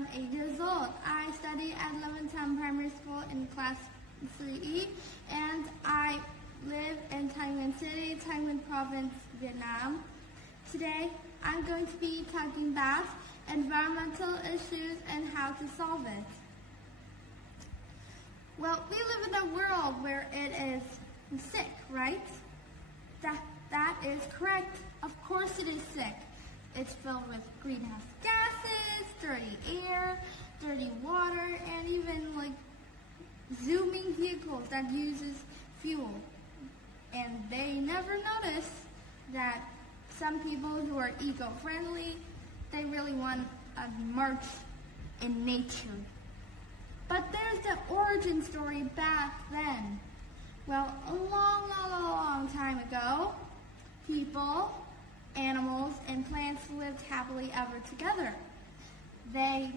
am 8 years old. I study at Lê Văn Tám Primary School in class CHII, and I live in THEO City, THEO Province, Vietnam. Today, I'm going to be talking about environmental issues and how to solve it. Well, we live in a world where it is sick, right? That is correct. Of course it is sick. It's filled with greenhouse gases, dirty air, dirty water, and even like zooming vehicles that uses fuel. And they never notice that some people who are eco-friendly, they really want a march in nature. But there's the origin story back then. Well, a long time ago, people, animals, and plants lived happily ever together. They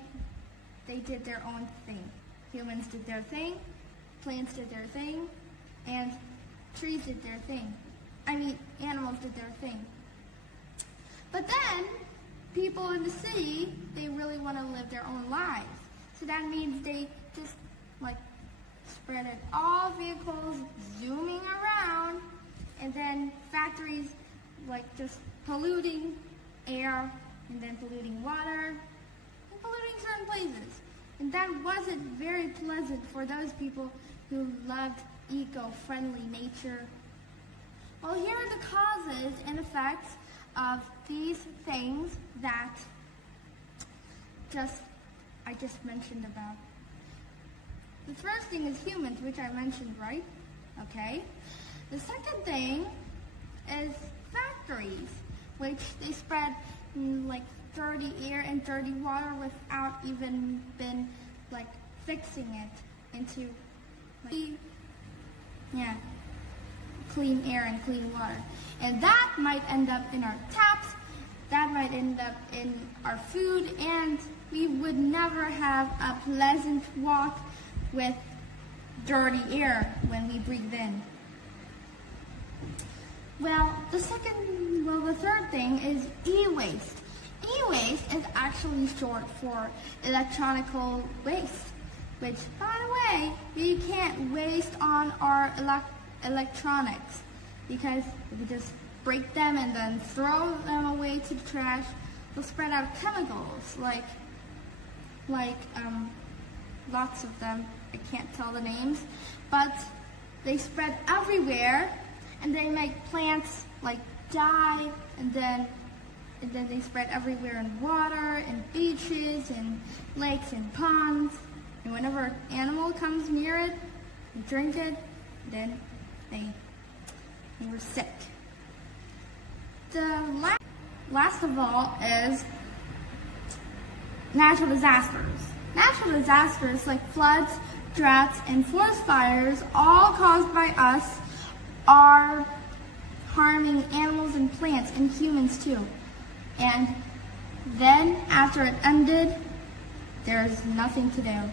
did their own thing. Humans did their thing, plants did their thing, and trees did their thing. I mean, animals did their thing. But then, people in the city, they really want to live their own lives. So that means they just like spread it all vehicles zooming around, and then factories like just polluting air, and then polluting water, and polluting certain places. And that wasn't very pleasant for those people who loved eco-friendly nature. Well, here are the causes and effects of these things that I just mentioned about. The first thing is humans, which I mentioned, right? Okay. The second thing is factories, which they spread like dirty air and dirty water without even been like fixing it into clean air and clean water. And that might end up in our taps, that might end up in our food, and we would never have a pleasant walk with dirty air when we breathe in. Well, the third thing is e-waste. E-waste is actually short for electronical waste, which, by the way, we can't waste on our electronics, because if we just break them and then throw them away to the trash, they'll spread out chemicals, like lots of them. I can't tell the names, but they spread everywhere, and they make plants like die, and then they spread everywhere in water, and beaches, and lakes, and ponds. And whenever an animal comes near it and drink it, then they were sick. The last of all is natural disasters. Natural disasters like floods, droughts, and forest fires, all caused by us, are harming animals and plants and humans too. And then after it ended, there's nothing to do.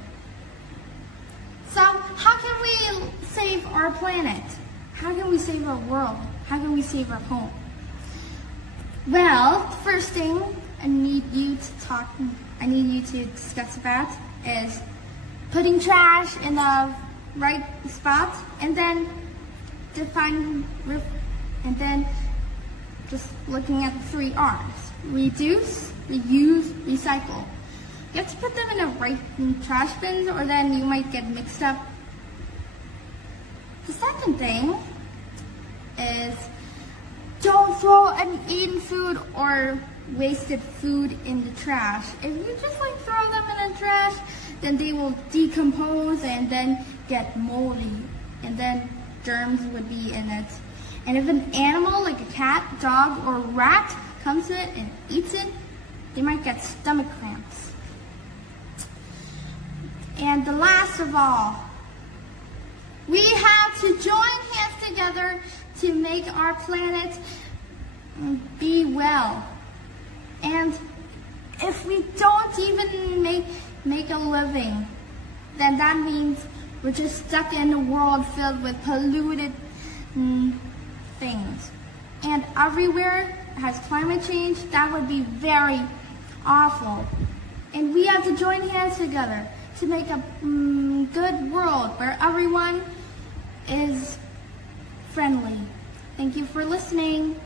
So how can we save our planet? How can we save our world? How can we save our home? Well, first thing I need you to discuss about is putting trash in the right spot, and then just looking at the 3 R's. Reduce, reuse, recycle. You have to put them in the right trash bins, or then you might get mixed up. The second thing is don't throw any eaten food or wasted food in the trash. If you just like throw them in the trash, then they will decompose and then get moldy, and then germs would be in it. And if an animal like a cat, dog, or rat comes to it and eats it, they might get stomach cramps. And the last of all, we have to join hands together to make our planet be well. And if we don't even make a living, then that means we're just stuck in a world filled with polluted things. And everywhere has climate change. That would be very awful. And we have to join hands together to make a good world where everyone is friendly. Thank you for listening.